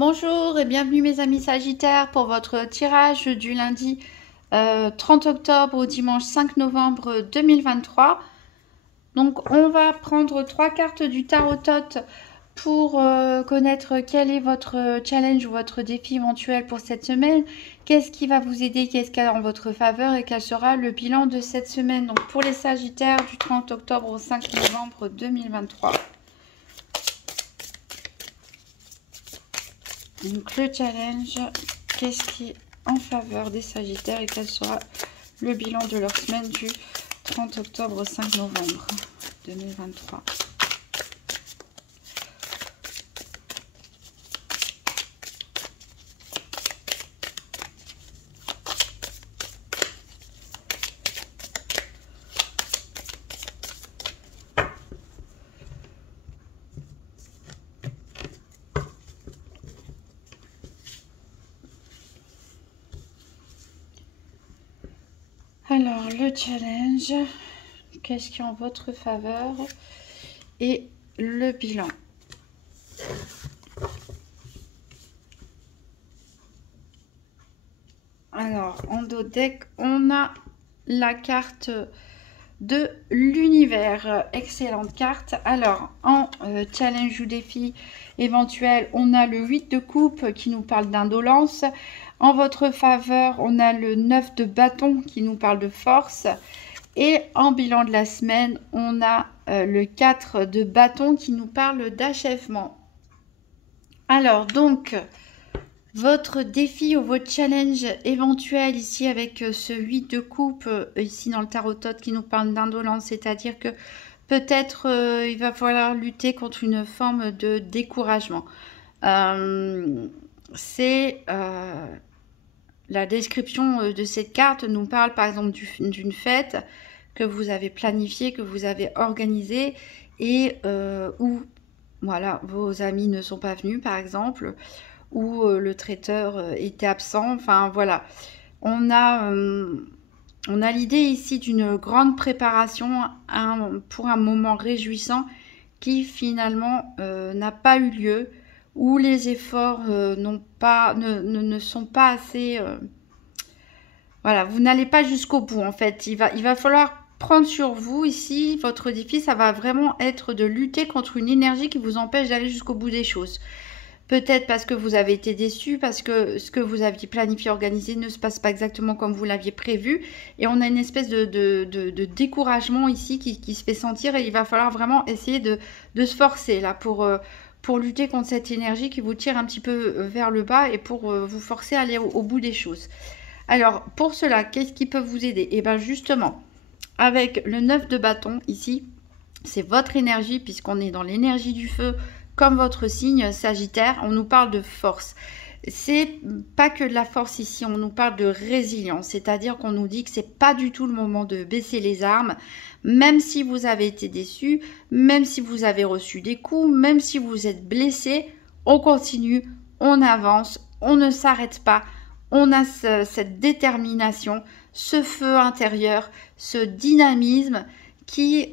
Bonjour et bienvenue mes amis Sagittaires pour votre tirage du lundi 30 octobre au dimanche 5 novembre 2023. Donc on va prendre 3 cartes du tarot-tot pour connaître quel est votre challenge ou votre défi éventuel pour cette semaine. Qu'est-ce qui va vous aider, qu'est-ce qu'il y a en votre faveur et quel sera le bilan de cette semaine. Donc pour les Sagittaires du 30 octobre au 5 novembre 2023. Donc le challenge, qu'est-ce qui est en faveur des Sagittaires et quel sera le bilan de leur semaine du 30 octobre au 5 novembre 2023. Alors, le challenge, qu'est-ce qui est en votre faveur et le bilan. Alors, en dos deck, on a la carte de l'univers. Excellente carte. Alors, en challenge ou défi éventuel, on a le 8 de coupe qui nous parle d'indolence. En votre faveur, on a le 9 de bâton qui nous parle de force. Et en bilan de la semaine, on a le 4 de bâton qui nous parle d'achèvement. Alors, donc, votre défi ou votre challenge éventuel ici avec ce 8 de coupe, ici dans le tarot-tot qui nous parle d'indolence, c'est-à-dire que peut-être il va falloir lutter contre une forme de découragement. La description de cette carte nous parle par exemple d'une fête que vous avez planifiée, que vous avez organisée et où voilà, vos amis ne sont pas venus par exemple, où le traiteur était absent. Enfin voilà, on a l'idée ici d'une grande préparation pour un moment réjouissant qui finalement n'a pas eu lieu, où les efforts ne sont pas assez... voilà, vous n'allez pas jusqu'au bout en fait. Il va falloir prendre sur vous ici, votre défi, ça va vraiment être de lutter contre une énergie qui vous empêche d'aller jusqu'au bout des choses. Peut-être parce que vous avez été déçu, parce que ce que vous aviez planifié, organisé ne se passe pas exactement comme vous l'aviez prévu. Et on a une espèce de découragement ici qui se fait sentir et il va falloir vraiment essayer de se forcer là pour lutter contre cette énergie qui vous tire un petit peu vers le bas et pour vous forcer à aller au bout des choses. Alors, pour cela, qu'est-ce qui peut vous aider? Et bien justement, avec le 9 de bâton ici, c'est votre énergie puisqu'on est dans l'énergie du feu comme votre signe Sagittaire. On nous parle de force. C'est pas que de la force ici, on nous parle de résilience, c'est-à-dire qu'on nous dit que c'est pas du tout le moment de baisser les armes, même si vous avez été déçu, même si vous avez reçu des coups, même si vous êtes blessé, on continue, on avance, on ne s'arrête pas, on a cette détermination, ce feu intérieur, ce dynamisme qu'il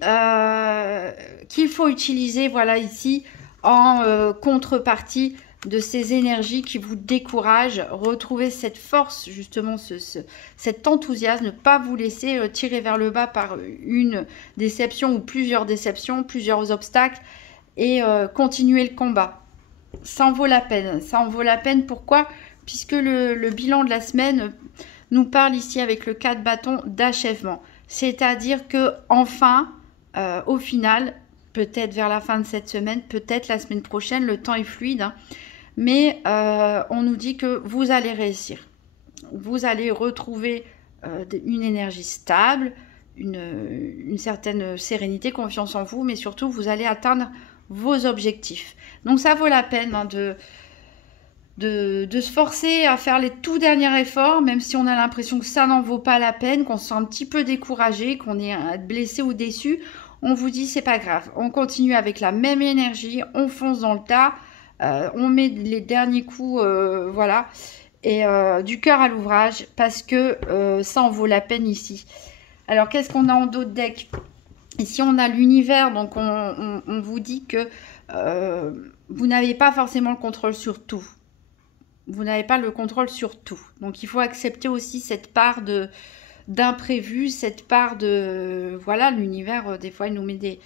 faut utiliser, voilà ici, en contrepartie de ces énergies qui vous découragent. Retrouvez cette force, justement, cet enthousiasme, ne pas vous laisser tirer vers le bas par une déception ou plusieurs déceptions, plusieurs obstacles, et continuer le combat. Ça en vaut la peine. Ça en vaut la peine, pourquoi? Puisque le bilan de la semaine nous parle ici avec le 4 bâton d'achèvement. C'est-à-dire que enfin, au final, peut-être vers la fin de cette semaine, peut-être la semaine prochaine, le temps est fluide, hein, mais on nous dit que vous allez réussir. Vous allez retrouver une énergie stable, une certaine sérénité, confiance en vous, mais surtout vous allez atteindre vos objectifs. Donc ça vaut la peine hein, de se forcer à faire les tout derniers efforts, même si on a l'impression que ça n'en vaut pas la peine, qu'on se sent un petit peu découragé, qu'on est blessé ou déçu. On vous dit c'est pas grave, on continue avec la même énergie, on fonce dans le tas, on met les derniers coups, voilà, et du cœur à l'ouvrage, parce que ça en vaut la peine ici. Alors qu'est-ce qu'on a en dos de deck? Ici on a l'univers, donc on vous dit que vous n'avez pas forcément le contrôle sur tout. vous n'avez pas le contrôle sur tout. Donc il faut accepter aussi cette part d'imprévu, cette part de... Voilà, l'univers, des fois, il nous met des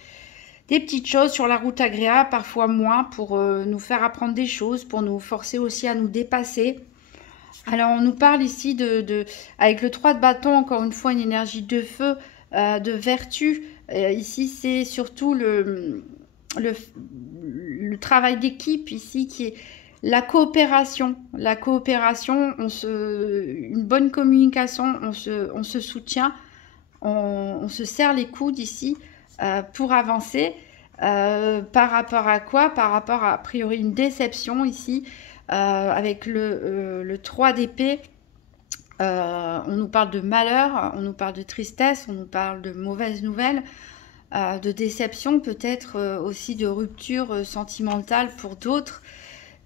petites choses sur la route agréable, parfois moins, pour nous faire apprendre des choses, pour nous forcer aussi à nous dépasser. Alors, on nous parle ici avec le 3 de bâton, encore une fois, une énergie de feu, de vertu. Ici, c'est surtout le travail d'équipe, ici, qui est la coopération. La coopération, une bonne communication, on se soutient, on se serre les coudes ici pour avancer. Par rapport à quoi? Par rapport à priori une déception ici. Avec le 3 d'épée, on nous parle de malheur, on nous parle de tristesse, on nous parle de mauvaises nouvelles, de déception, peut-être aussi de rupture sentimentale pour d'autres.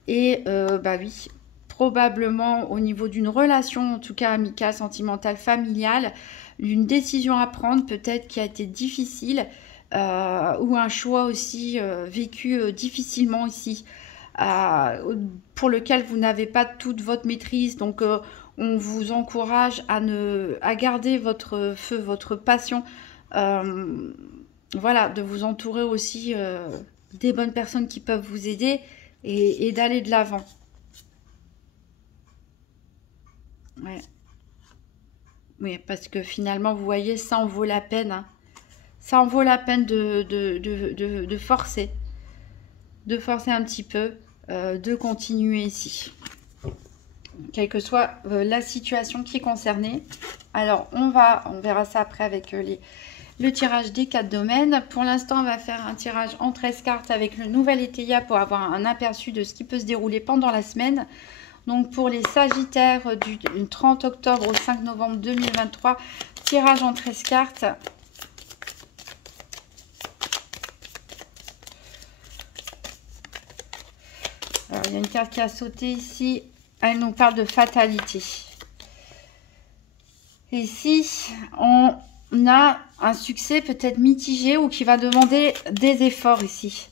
Et bah oui, probablement au niveau d'une relation, en tout cas amicale, sentimentale, familiale, une décision à prendre peut-être qui a été difficile, ou un choix aussi vécu difficilement ici. Pour lequel vous n'avez pas toute votre maîtrise. Donc, on vous encourage à garder votre feu, votre passion. Voilà, de vous entourer aussi des bonnes personnes qui peuvent vous aider et d'aller de l'avant. Ouais. Oui, parce que finalement, vous voyez, ça en vaut la peine. Hein. Ça en vaut la peine de forcer. De forcer un petit peu. De continuer ici, quelle que soit la situation qui est concernée. Alors on verra ça après avec le tirage des 4 domaines. Pour l'instant on va faire un tirage en 13 cartes avec le nouvel Eteia pour avoir un aperçu de ce qui peut se dérouler pendant la semaine. Donc pour les Sagittaires du 30 octobre au 5 novembre 2023, tirage en 13 cartes. Alors, il y a une carte qui a sauté ici. Elle nous parle de fatalité. Ici, on a un succès peut-être mitigé ou qui va demander des efforts ici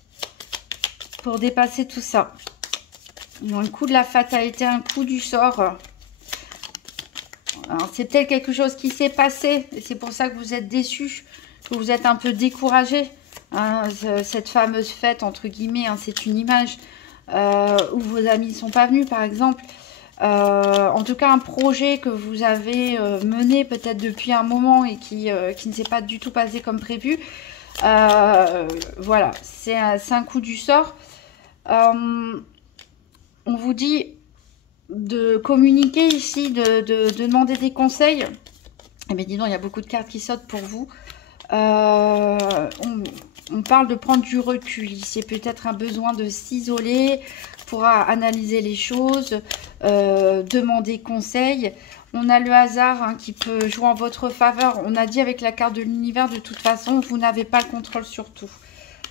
pour dépasser tout ça. Un coup de la fatalité, un coup du sort. Alors, c'est peut-être quelque chose qui s'est passé et c'est pour ça que vous êtes déçus, que vous êtes un peu découragés. Hein, cette fameuse fête, entre guillemets, hein, c'est une image. Où vos amis ne sont pas venus par exemple, en tout cas un projet que vous avez mené peut-être depuis un moment et qui ne s'est pas du tout passé comme prévu, voilà, c'est un coup du sort. On vous dit de communiquer ici, de demander des conseils. Eh bien dis donc, il y a beaucoup de cartes qui sautent pour vous. On parle de prendre du recul. C'est peut-être un besoin de s'isoler pour analyser les choses, demander conseil. On a le hasard hein, qui peut jouer en votre faveur. On a dit avec la carte de l'univers, de toute façon, vous n'avez pas le contrôle sur tout.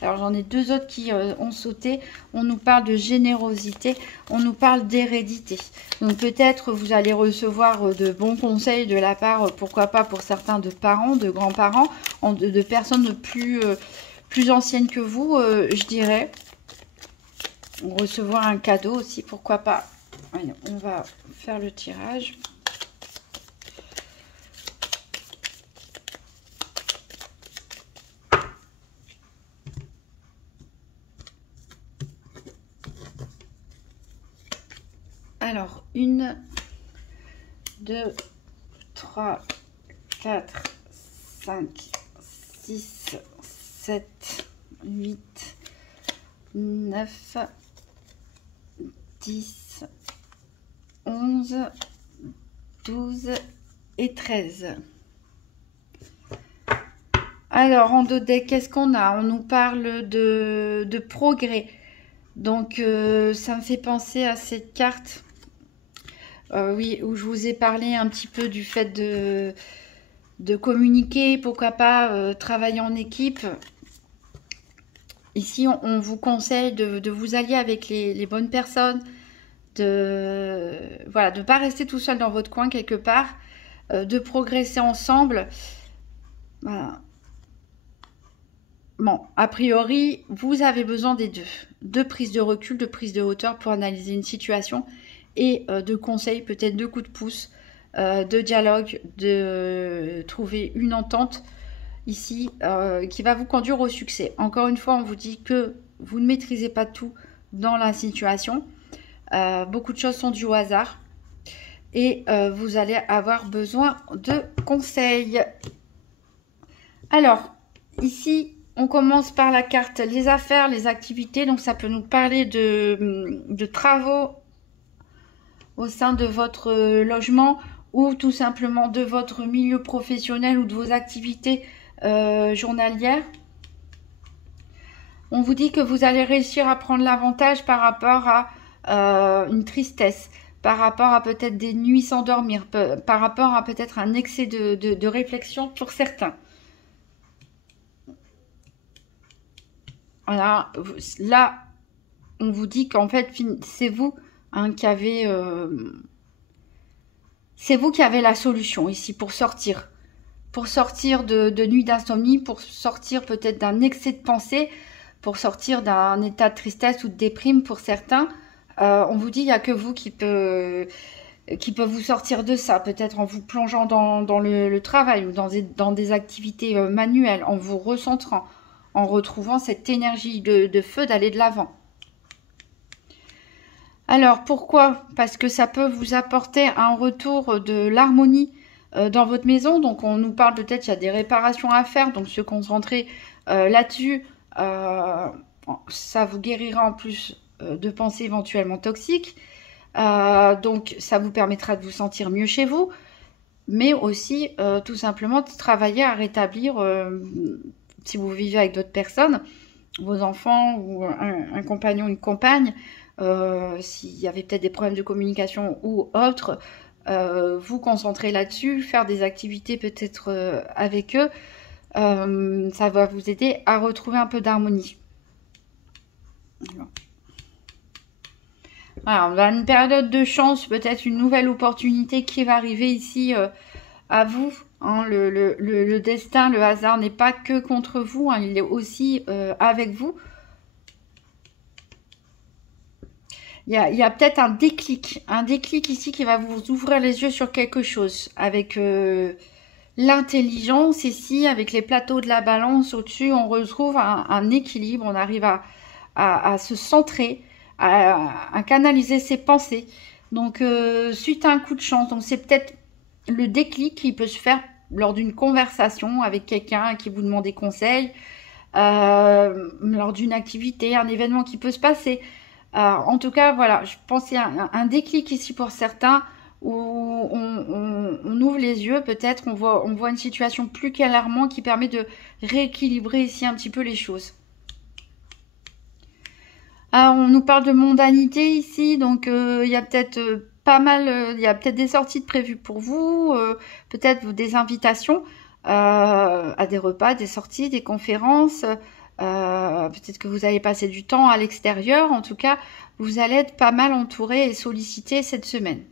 Alors j'en ai deux autres qui ont sauté. On nous parle de générosité, on nous parle d'hérédité. Donc peut-être vous allez recevoir de bons conseils de la part, pourquoi pas pour certains, de parents, de grands-parents, de personnes plus anciennes que vous, je dirais. Recevoir un cadeau aussi, pourquoi pas. Allez, on va faire le tirage. Alors, 1, 2, 3, 4, 5, 6, 7, 8, 9, 10, 11, 12 et 13. Alors, en dos deck, qu'est-ce qu'on a? On nous parle de progrès. Donc, ça me fait penser à cette carte. Oui, où je vous ai parlé un petit peu du fait de communiquer, pourquoi pas travailler en équipe. Ici, on vous conseille de vous allier avec les bonnes personnes, voilà, de ne pas rester tout seul dans votre coin quelque part, de progresser ensemble. Voilà. Bon, a priori, vous avez besoin des deux. De prise de recul, de prise de hauteur pour analyser une situation et de conseils, peut-être de coups de pouce, de dialogue, de trouver une entente ici qui va vous conduire au succès. Encore une fois, on vous dit que vous ne maîtrisez pas tout dans la situation. Beaucoup de choses sont dues au hasard et vous allez avoir besoin de conseils. Alors, ici, on commence par la carte les affaires, les activités. Donc, ça peut nous parler de travaux au sein de votre logement ou tout simplement de votre milieu professionnel ou de vos activités journalières. On vous dit que vous allez réussir à prendre l'avantage par rapport à une tristesse, par rapport à peut-être des nuits sans dormir, par rapport à peut-être un excès de réflexion pour certains. Voilà, là, on vous dit qu'en fait, c'est vous qui avez... c'est vous qui avez la solution ici pour sortir. Pour sortir de nuits d'insomnie, pour sortir peut-être d'un excès de pensée, pour sortir d'un état de tristesse ou de déprime pour certains. On vous dit qu'il n'y a que vous qui peut vous sortir de ça, peut-être en vous plongeant dans le travail ou dans des activités manuelles, en vous recentrant, en retrouvant cette énergie de feu d'aller de l'avant. Alors, pourquoi? Parce que ça peut vous apporter un retour de l'harmonie dans votre maison. Donc, on nous parle peut-être qu'il y a des réparations à faire, donc se concentrer là-dessus, ça vous guérira en plus de pensées éventuellement toxiques. Donc, ça vous permettra de vous sentir mieux chez vous, mais aussi tout simplement de travailler à rétablir, si vous vivez avec d'autres personnes, vos enfants ou un compagnon, une compagne, s'il y avait peut-être des problèmes de communication ou autres, vous concentrer là-dessus, faire des activités peut-être avec eux, ça va vous aider à retrouver un peu d'harmonie. Voilà, on a une période de chance, peut-être une nouvelle opportunité qui va arriver ici à vous. Hein, le destin, le hasard n'est pas que contre vous, hein, il est aussi avec vous. Il y a peut-être un déclic ici qui va vous ouvrir les yeux sur quelque chose. Avec l'intelligence ici, avec les plateaux de la balance au-dessus, on retrouve un équilibre, on arrive à se centrer, à canaliser ses pensées. Donc, suite à un coup de chance, donc c'est peut-être le déclic qui peut se faire lors d'une conversation avec quelqu'un qui vous demande des conseils, lors d'une activité, un événement qui peut se passer. En tout cas, voilà, je pense qu'il y a un déclic ici pour certains où on ouvre les yeux, peut-être, on voit une situation plus qu'alarmante qui permet de rééquilibrer ici un petit peu les choses. Alors, on nous parle de mondanité ici, donc il y a peut-être pas mal, il y a peut-être des sorties de prévues pour vous, peut-être des invitations à des repas, des sorties, des conférences. Peut-être que vous allez passer du temps à l'extérieur. En tout cas, vous allez être pas mal entouré et sollicité cette semaine.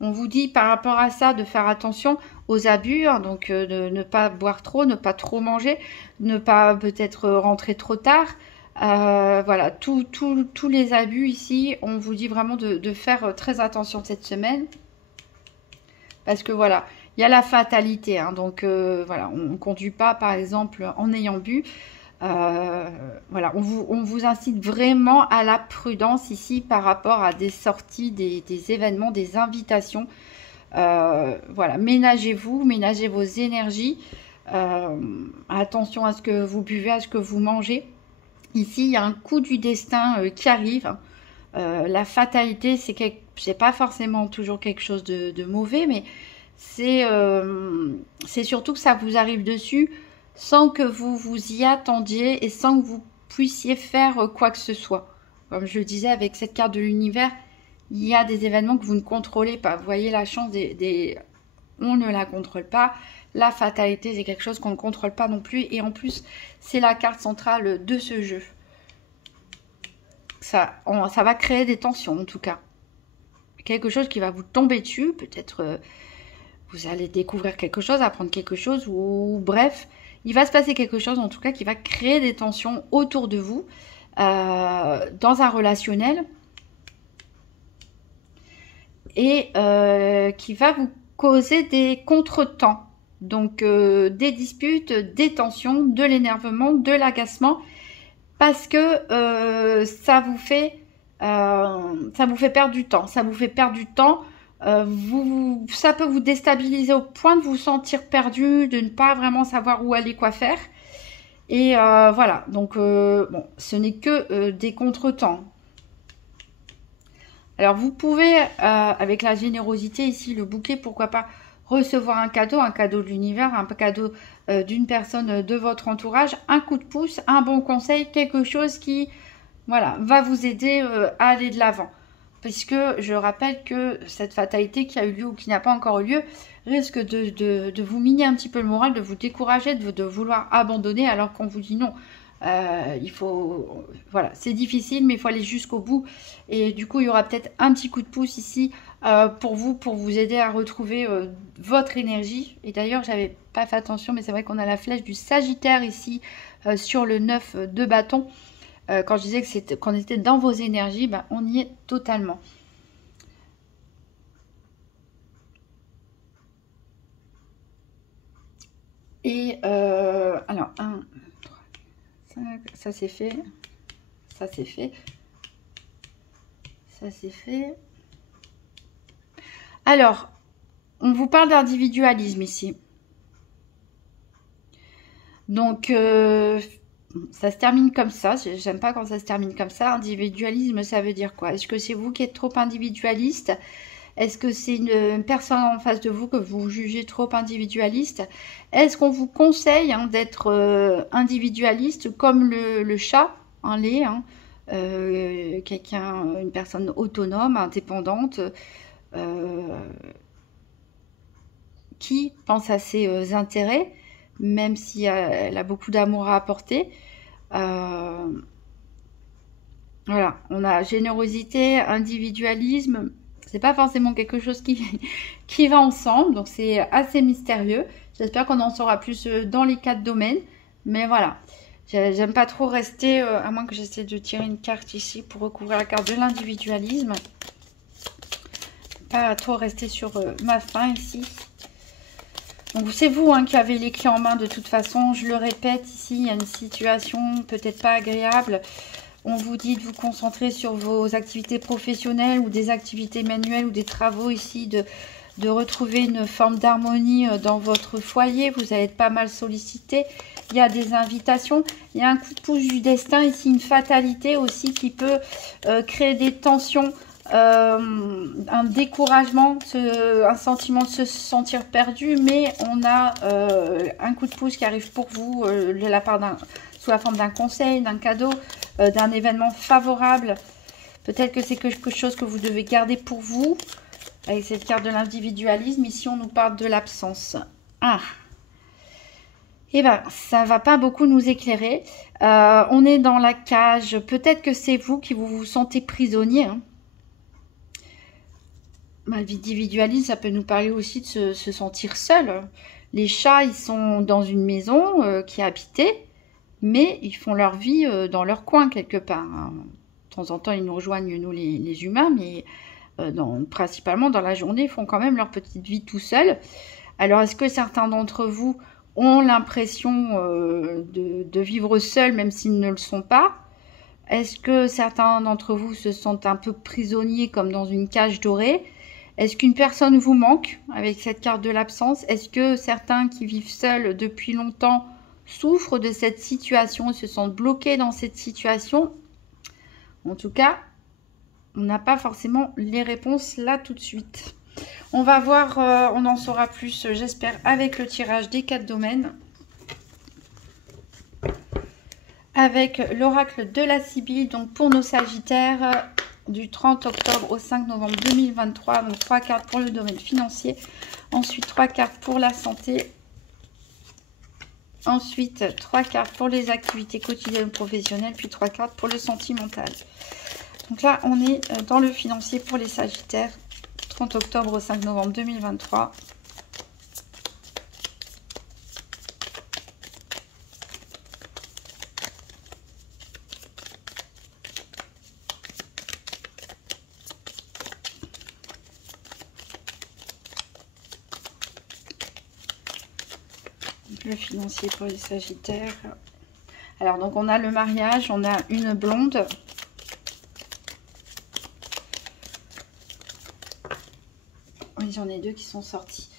On vous dit par rapport à ça de faire attention aux abus, hein, donc de ne pas boire trop, ne pas trop manger, ne pas peut-être rentrer trop tard. Voilà, tous les abus ici, on vous dit vraiment de faire très attention cette semaine. Parce que voilà, il y a la fatalité, hein, donc voilà, on ne conduit pas par exemple en ayant bu. Voilà, on vous incite vraiment à la prudence ici par rapport à des sorties, des événements, des invitations. Voilà, ménagez-vous, ménagez vos énergies. Attention à ce que vous buvez, à ce que vous mangez. Ici, il y a un coup du destin qui arrive. La fatalité, c'est pas forcément toujours quelque chose de mauvais, mais c'est surtout que ça vous arrive dessus sans que vous vous y attendiez et sans que vous puissiez faire quoi que ce soit. Comme je le disais, avec cette carte de l'univers, il y a des événements que vous ne contrôlez pas. Vous voyez la chance on ne la contrôle pas. La fatalité, c'est quelque chose qu'on ne contrôle pas non plus. Et en plus, c'est la carte centrale de ce jeu. Ça va créer des tensions, en tout cas. Quelque chose qui va vous tomber dessus. Peut-être vous allez découvrir quelque chose, apprendre quelque chose. Ou bref, il va se passer quelque chose, en tout cas, qui va créer des tensions autour de vous. Dans un relationnel. et qui va vous causer des contretemps. Donc des disputes, des tensions, de l'énervement, de l'agacement, parce que ça vous fait perdre du temps. Ça vous fait perdre du temps. Ça peut vous déstabiliser au point de vous sentir perdu, de ne pas vraiment savoir où aller, quoi faire. Et voilà, donc bon, ce n'est que des contretemps. Alors vous pouvez, avec la générosité ici, le bouquet, pourquoi pas recevoir un cadeau de l'univers, un cadeau d'une personne de votre entourage, un coup de pouce, un bon conseil, quelque chose qui, voilà, va vous aider à aller de l'avant. Puisque je rappelle que cette fatalité qui a eu lieu ou qui n'a pas encore eu lieu risque de vous miner un petit peu le moral, de vous décourager, de vouloir abandonner alors qu'on vous dit non. Il faut, voilà, c'est difficile, mais il faut aller jusqu'au bout. Et du coup, il y aura peut-être un petit coup de pouce ici pour vous aider à retrouver votre énergie. Et d'ailleurs, j'avais pas fait attention, mais c'est vrai qu'on a la flèche du Sagittaire ici sur le 9 de bâton. Quand je disais qu'on était dans vos énergies, ben, on y est totalement. Et alors, 1, 3, 5, ça c'est fait. Ça c'est fait. Ça c'est fait. Alors, on vous parle d'individualisme ici. Donc, ça se termine comme ça. J'aime pas quand ça se termine comme ça. Individualisme, ça veut dire quoi? Est-ce que c'est vous qui êtes trop individualiste? Est-ce que c'est une personne en face de vous que vous jugez trop individualiste? Est-ce qu'on vous conseille d'être individualiste comme le chat, un lait, quelqu'un, une personne autonome, indépendante, qui pense à ses intérêts, même si elle a beaucoup d'amour à apporter. Voilà, on a générosité, individualisme. C'est pas forcément quelque chose qui va ensemble, donc c'est assez mystérieux. J'espère qu'on en saura plus dans les 4 domaines. Mais voilà, j'aime pas trop rester, à moins que j'essaie de tirer une carte ici pour recouvrir la carte de l'individualisme. Pas trop rester sur ma fin ici. Donc c'est vous qui avez les clés en main de toute façon. Je le répète, ici il y a une situation peut-être pas agréable. On vous dit de vous concentrer sur vos activités professionnelles ou des activités manuelles ou des travaux ici, de retrouver une forme d'harmonie dans votre foyer. Vous allez être pas mal sollicité. Il y a des invitations. Il y a un coup de pouce du destin ici, une fatalité aussi qui peut créer des tensions, un découragement, un sentiment de se sentir perdu. Mais on a un coup de pouce qui arrive pour vous de la part sous la forme d'un conseil, d'un cadeau, d'un événement favorable. Peut-être que c'est quelque chose que vous devez garder pour vous. Avec cette carte de l'individualisme, ici on nous parle de l'absence. Ah, eh bien, ça va pas beaucoup nous éclairer. On est dans la cage. Peut-être que c'est vous qui vous sentez prisonnier. L'individualisme, ça peut nous parler aussi de se sentir seul. Les chats, ils sont dans une maison qui est habitée, mais ils font leur vie dans leur coin quelque part. De temps en temps, ils nous rejoignent, nous les humains, mais principalement dans la journée, ils font quand même leur petite vie tout seuls. Alors, est-ce que certains d'entre vous ont l'impression de vivre seuls, même s'ils ne le sont pas? Est-ce que certains d'entre vous se sentent un peu prisonniers, comme dans une cage dorée? Est-ce qu'une personne vous manque avec cette carte de l'absence? Est-ce que certains qui vivent seuls depuis longtemps souffrent de cette situation et se sentent bloqués dans cette situation? En tout cas, on n'a pas forcément les réponses là tout de suite. On va voir, on en saura plus, j'espère, avec le tirage des 4 domaines. Avec l'oracle de la Sibylle, donc pour nos Sagittaires, du 30 octobre au 5 novembre 2023. Donc 3 cartes pour le domaine financier. Ensuite, 3 cartes pour la santé. Ensuite, 3 cartes pour les activités quotidiennes ou professionnelles. Puis 3 cartes pour le sentimental. Donc là, on est dans le financier pour les Sagittaires. 30 octobre au 5 novembre 2023. Le financier pour les Sagittaires. Alors, donc, on a le mariage, on a une blonde. Oui, j'en ai deux qui sont sortis.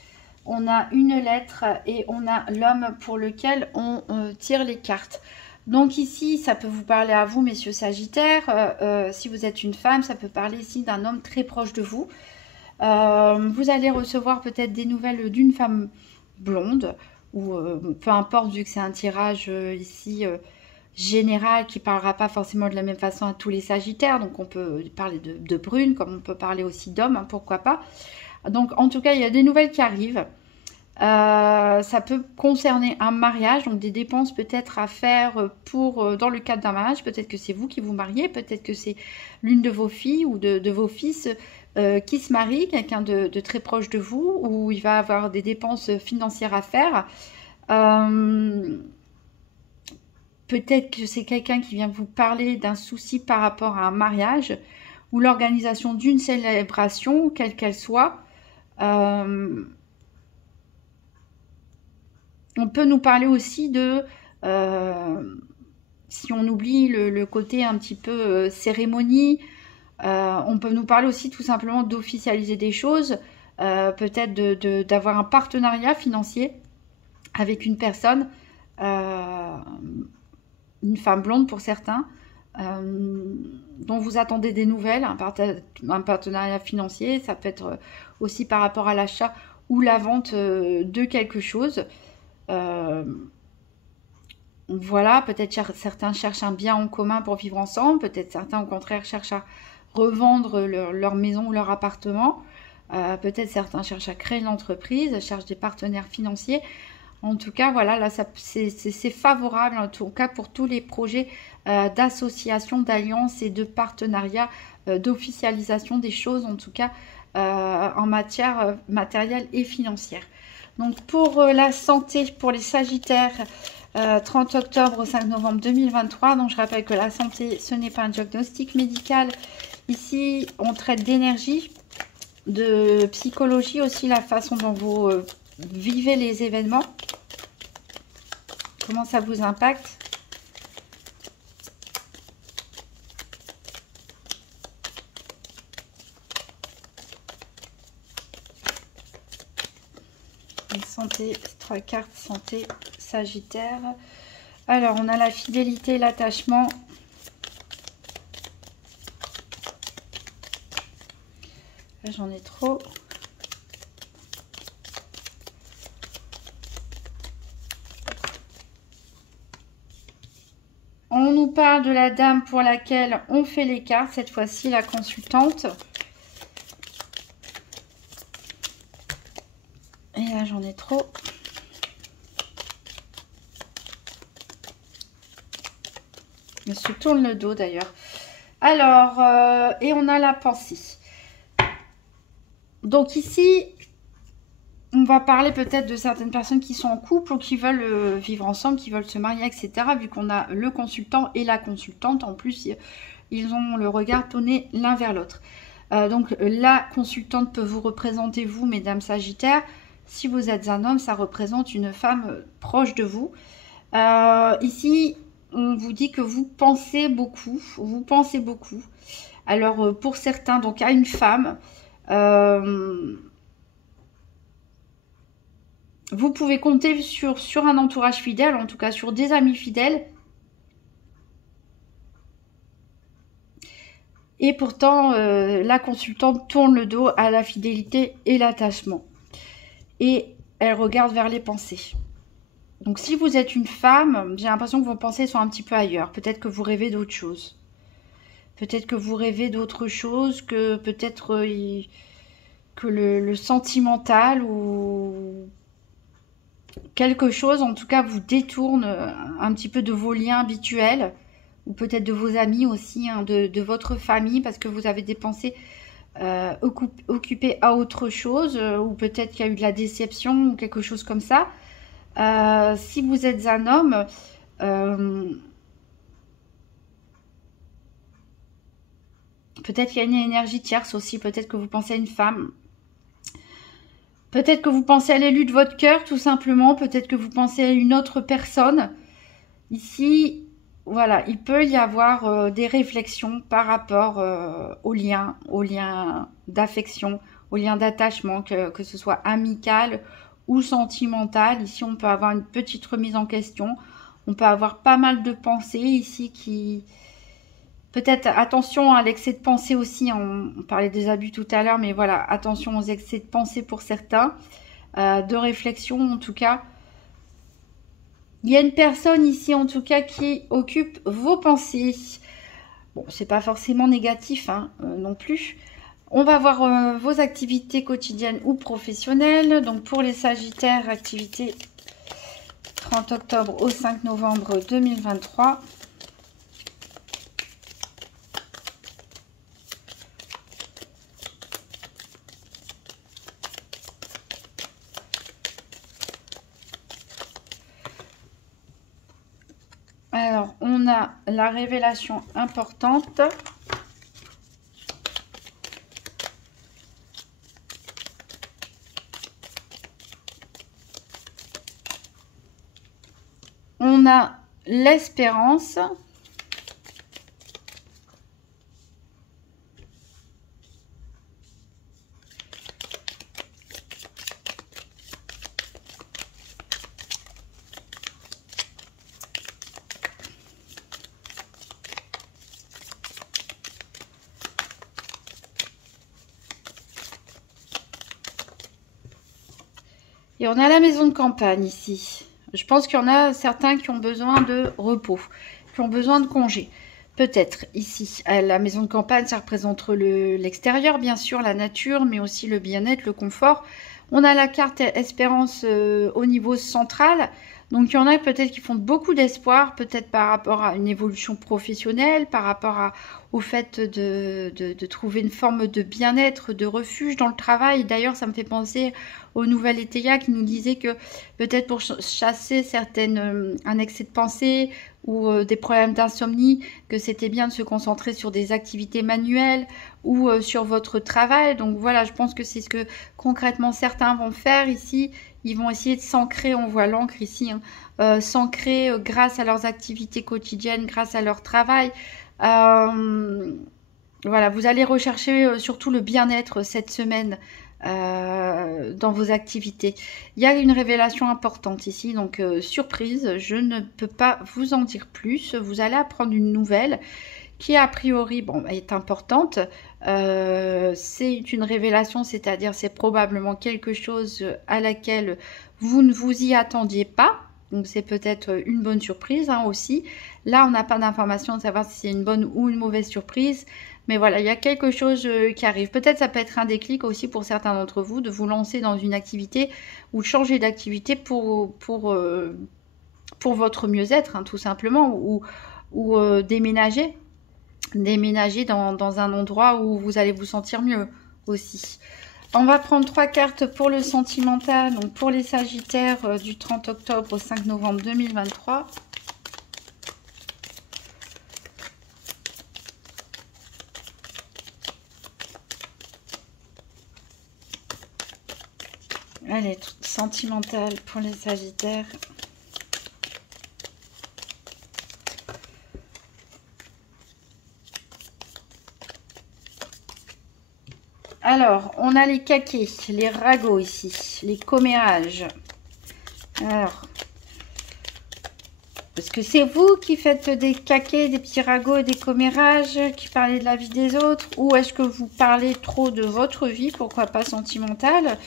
On a une lettre et on a l'homme pour lequel on tire les cartes. Donc ici, ça peut vous parler à vous, messieurs Sagittaires. Si vous êtes une femme, ça peut parler ici d'un homme très proche de vous. Vous allez recevoir peut-être des nouvelles d'une femme blonde, ou peu importe, vu que c'est un tirage ici général qui ne parlera pas forcément de la même façon à tous les Sagittaires. Donc on peut parler de brune, comme on peut parler aussi d'homme, hein, pourquoi pas. Donc en tout cas, il y a des nouvelles qui arrivent. Ça peut concerner un mariage, donc des dépenses peut-être à faire pour dans le cadre d'un mariage. Peut-être que c'est vous qui vous mariez, peut-être que c'est l'une de vos filles ou de vos fils qui se marie, quelqu'un de très proche de vous, où il va avoir des dépenses financières à faire. Peut-être que c'est quelqu'un qui vient vous parler d'un souci par rapport à un mariage ou l'organisation d'une célébration, quelle qu'elle soit. On peut nous parler aussi de, si on oublie le côté un petit peu cérémonie, on peut nous parler aussi tout simplement d'officialiser des choses, peut-être d'avoir un partenariat financier avec une personne, une femme blonde pour certains, dont vous attendez des nouvelles, un partenariat financier. Ça peut être aussi par rapport à l'achat ou la vente de quelque chose. Voilà, peut-être certains cherchent un bien en commun pour vivre ensemble, peut-être certains au contraire cherchent à revendre leur maison ou leur appartement, peut-être certains cherchent à créer une entreprise, cherchent des partenaires financiers. En tout cas, voilà, là c'est favorable en tout cas pour tous les projets d'association, d'alliance et de partenariat, d'officialisation des choses, en tout cas en matière matérielle et financière. Donc pour la santé, pour les Sagittaires, 30 octobre au 5 novembre 2023. Donc je rappelle que la santé, ce n'est pas un diagnostic médical. Ici, on traite d'énergie, de psychologie aussi, la façon dont vous vivez les événements. Comment ça vous impacte. Santé, 3 cartes santé Sagittaire. Alors, on a la fidélité, l'attachement. Là, j'en ai trop. On nous parle de la dame pour laquelle on fait les cartes, cette fois-ci la consultante. Et là, j'en ai trop. Je me tourne le dos d'ailleurs. Alors, et on a la pensée. Donc ici, on va parler peut-être de certaines personnes qui sont en couple ou qui veulent vivre ensemble, qui veulent se marier, etc. Vu qu'on a le consultant et la consultante. En plus, ils ont le regard tourné l'un vers l'autre. Donc la consultante peut vous représenter, vous, mesdames Sagittaires. Si vous êtes un homme, ça représente une femme proche de vous. Ici, on vous dit que vous pensez beaucoup. Vous pensez beaucoup. Alors, pour certains, donc à une femme, vous pouvez compter sur un entourage fidèle, en tout cas sur des amis fidèles. Et pourtant, la consultante tourne le dos à la fidélité et l'attachement. Et elle regarde vers les pensées. Donc si vous êtes une femme, j'ai l'impression que vos pensées sont un petit peu ailleurs. Peut-être que vous rêvez d'autre chose. Peut-être que vous rêvez d'autre chose, que peut-être que le sentimental ou quelque chose, en tout cas, vous détourne un petit peu de vos liens habituels. Ou peut-être de vos amis aussi, hein, de votre famille, parce que vous avez des pensées occupées à autre chose, ou peut-être qu'il y a eu de la déception ou quelque chose comme ça. Si vous êtes un homme, peut-être qu'il y a une énergie tierce aussi, peut-être que vous pensez à une femme. Peut-être que vous pensez à l'élu de votre cœur, tout simplement. Peut-être que vous pensez à une autre personne. Ici, voilà, il peut y avoir des réflexions par rapport aux liens d'affection, aux liens d'attachement, que ce soit amical ou sentimental. Ici, on peut avoir une petite remise en question. On peut avoir pas mal de pensées ici qui... Peut-être attention à l'excès de pensée aussi, on parlait des abus tout à l'heure, mais voilà, attention aux excès de pensée pour certains, de réflexion en tout cas. Il y a une personne ici en tout cas qui occupe vos pensées. Bon, c'est pas forcément négatif hein, non plus. On va voir vos activités quotidiennes ou professionnelles. Donc pour les Sagittaires, activité 30 octobre au 5 novembre 2023. Alors, on a la révélation importante. On a l'espérance. Et on a la maison de campagne ici. Je pense qu'il y en a certains qui ont besoin de repos, qui ont besoin de congé. Peut-être ici, à la maison de campagne, ça représente l'extérieur, bien sûr, la nature, mais aussi le bien-être, le confort. On a la carte espérance au niveau central. Donc, il y en a peut-être qui font beaucoup d'espoir, peut-être par rapport à une évolution professionnelle, par rapport au fait de trouver une forme de bien-être, de refuge dans le travail. D'ailleurs, ça me fait penser au Nouvel Etéia qui nous disait que peut-être pour chasser un excès de pensée ou des problèmes d'insomnie, que c'était bien de se concentrer sur des activités manuelles ou sur votre travail. Donc voilà, je pense que c'est ce que concrètement certains vont faire ici. Ils vont essayer de s'ancrer, on voit l'encre ici, hein, s'ancrer grâce à leurs activités quotidiennes, grâce à leur travail. Voilà, vous allez rechercher surtout le bien-être cette semaine dans vos activités. Il y a une révélation importante ici, donc surprise, je ne peux pas vous en dire plus. Vous allez apprendre une nouvelle qui a priori est importante. C'est une révélation, c'est-à-dire c'est probablement quelque chose à laquelle vous ne vous y attendiez pas. Donc c'est peut-être une bonne surprise hein, aussi. Là, on n'a pas d'information de savoir si c'est une bonne ou une mauvaise surprise. Mais voilà, il y a quelque chose qui arrive. Peut-être ça peut être un déclic aussi pour certains d'entre vous de vous lancer dans une activité ou de changer d'activité pour votre mieux-être, hein, tout simplement, ou déménager dans un endroit où vous allez vous sentir mieux aussi. On va prendre 3 cartes pour le sentimental, donc pour les Sagittaires du 30 octobre au 5 novembre 2023. Allez, sentimental pour les Sagittaires. Alors, on a les caquets, les ragots ici, les commérages. Alors, est-ce que c'est vous qui faites des caquets, des petits ragots et des commérages, qui parlez de la vie des autres? Ou est-ce que vous parlez trop de votre vie, pourquoi pas sentimentale,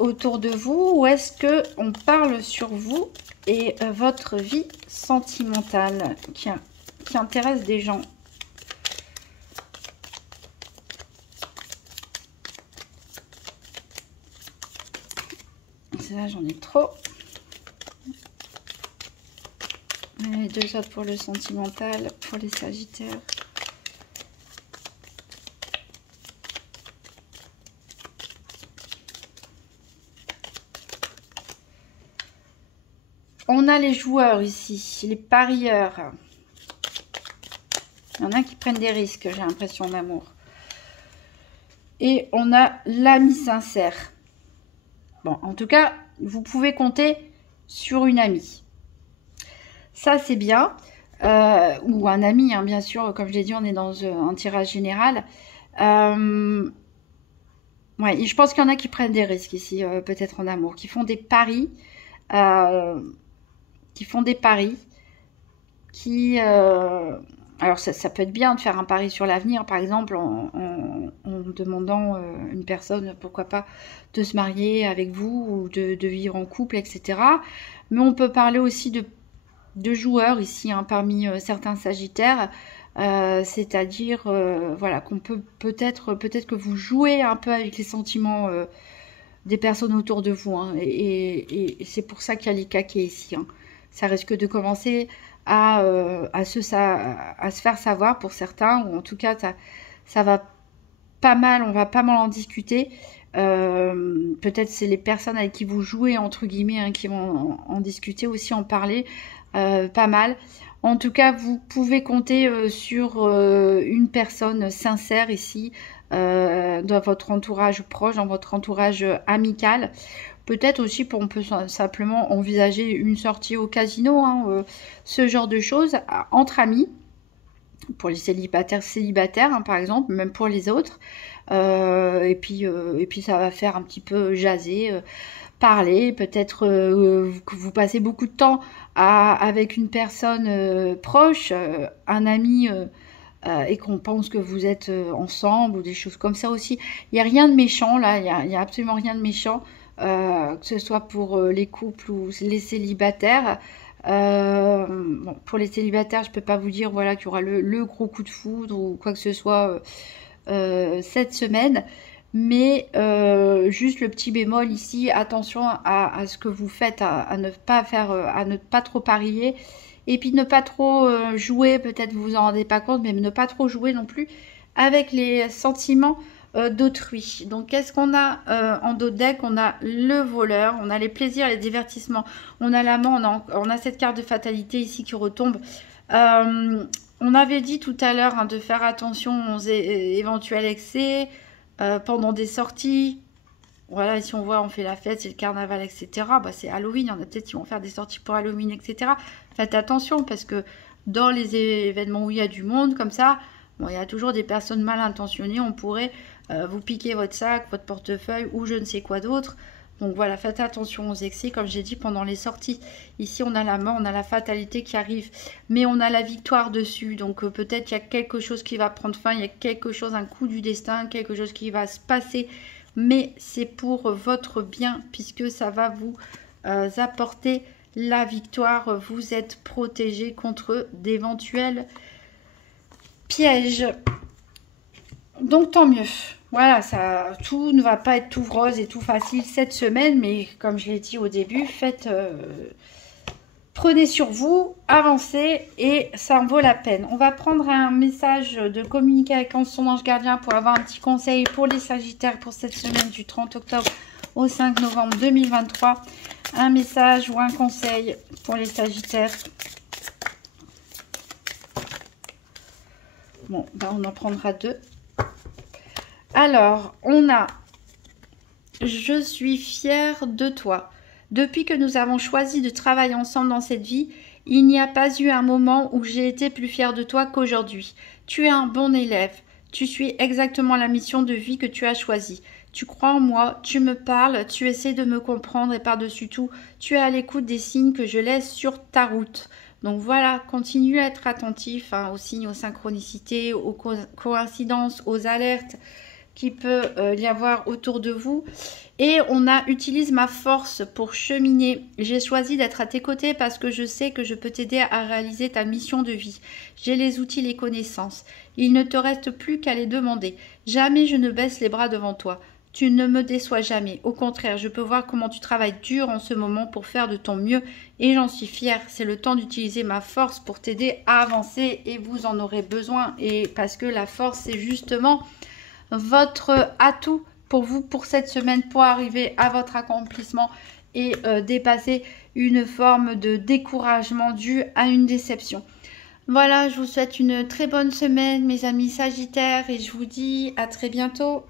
autour de vous? Ou est-ce qu'on parle sur vous et votre vie sentimentale qui intéresse des gens? Là, j'en ai trop. Les 2 autres pour le sentimental, pour les Sagittaires. On a les joueurs ici, les parieurs. Il y en a qui prennent des risques, j'ai l'impression, d'amour. Et on a l'ami sincère. Bon, en tout cas, vous pouvez compter sur une amie. Ça, c'est bien. Ou un ami, hein, bien sûr. Comme je l'ai dit, on est dans un tirage général. Ouais, et je pense qu'il y en a qui prennent des risques ici, peut-être en amour, qui font des paris. euh, qui font des paris. Alors ça peut être bien de faire un pari sur l'avenir, par exemple, en demandant une personne, pourquoi pas, de se marier avec vous ou de vivre en couple, etc. Mais on peut parler aussi de joueurs ici, hein, parmi certains sagittaires, c'est-à-dire voilà, qu'on peut-être que vous jouez un peu avec les sentiments des personnes autour de vous, hein, et c'est pour ça qu'il y a les caquets ici, hein. Ça risque de commencer à se faire savoir pour certains, ou en tout cas ça va pas mal, on va pas mal en discuter. Peut-être c'est les personnes avec qui vous jouez, entre guillemets, hein, qui vont en discuter aussi, en parler pas mal. En tout cas, vous pouvez compter sur une personne sincère ici, dans votre entourage proche, dans votre entourage amical. Peut-être aussi, on peut simplement envisager une sortie au casino, hein, ce genre de choses, entre amis, pour les célibataires, hein, par exemple, même pour les autres. Et puis ça va faire un petit peu jaser, parler, peut-être que vous passez beaucoup de temps avec une personne proche, un ami, et qu'on pense que vous êtes ensemble, ou des choses comme ça aussi. Il n'y a rien de méchant là, il y a absolument rien de méchant, que ce soit pour les couples ou les célibataires. Bon, pour les célibataires, je peux pas vous dire voilà qu'il y aura le gros coup de foudre ou quoi que ce soit cette semaine. Mais juste le petit bémol ici, attention à ce que vous faites, à ne pas faire, à ne pas trop parier, et puis ne pas trop jouer, peut-être vous vous en rendez pas compte, mais ne pas trop jouer non plus avec les sentiments d'autrui. Donc qu'est-ce qu'on a en dos de deck? On a le voleur, on a les plaisirs, les divertissements, on a l'amant, on a cette carte de fatalité ici qui retombe. On avait dit tout à l'heure, hein, de faire attention aux éventuels excès pendant des sorties. Voilà, si on voit, on fait la fête, c'est le carnaval, etc. Bah, c'est Halloween, il y en a peut-être qui vont faire des sorties pour Halloween, etc. Faites attention, parce que dans les événements où il y a du monde, comme ça, bon, il y a toujours des personnes mal intentionnées. On pourrait vous piquer votre sac, votre portefeuille, ou je ne sais quoi d'autre. Donc voilà, faites attention aux excès, comme j'ai dit, pendant les sorties. Ici, on a la mort, on a la fatalité qui arrive, mais on a la victoire dessus. Donc peut-être qu'il y a quelque chose qui va prendre fin, il y a quelque chose, un coup du destin, quelque chose qui va se passer, mais c'est pour votre bien, puisque ça va vous apporter la victoire. Vous êtes protégé contre d'éventuels pièges. Donc tant mieux. Voilà, ça, tout ne va pas être tout rose et tout facile cette semaine, mais comme je l'ai dit au début, prenez sur vous, avancez, et ça en vaut la peine. On va prendre un message de communiquer avec son ange gardien pour avoir un petit conseil pour les Sagittaires pour cette semaine du 30 octobre au 5 novembre 2023. Un message ou un conseil pour les Sagittaires. Bon, ben on en prendra deux. Alors, on a « Je suis fière de toi. Depuis que nous avons choisi de travailler ensemble dans cette vie, il n'y a pas eu un moment où j'ai été plus fière de toi qu'aujourd'hui. Tu es un bon élève. Tu suis exactement la mission de vie que tu as choisie. Tu crois en moi, tu me parles, tu essaies de me comprendre et par-dessus tout, tu es à l'écoute des signes que je laisse sur ta route. » Donc voilà, continue à être attentif, hein, aux signes, aux synchronicités, aux coïncidences, aux alertes qui peut y avoir autour de vous. Et utilise ma force pour cheminer. J'ai choisi d'être à tes côtés parce que je sais que je peux t'aider à réaliser ta mission de vie. J'ai les outils, les connaissances. Il ne te reste plus qu'à les demander. Jamais je ne baisse les bras devant toi. Tu ne me déçois jamais. Au contraire, je peux voir comment tu travailles dur en ce moment pour faire de ton mieux et j'en suis fière. C'est le temps d'utiliser ma force pour t'aider à avancer et vous en aurez besoin. Et parce que la force, c'est justement votre atout pour vous, pour cette semaine, pour arriver à votre accomplissement et dépasser une forme de découragement dû à une déception. Voilà, je vous souhaite une très bonne semaine, mes amis Sagittaires, et je vous dis à très bientôt.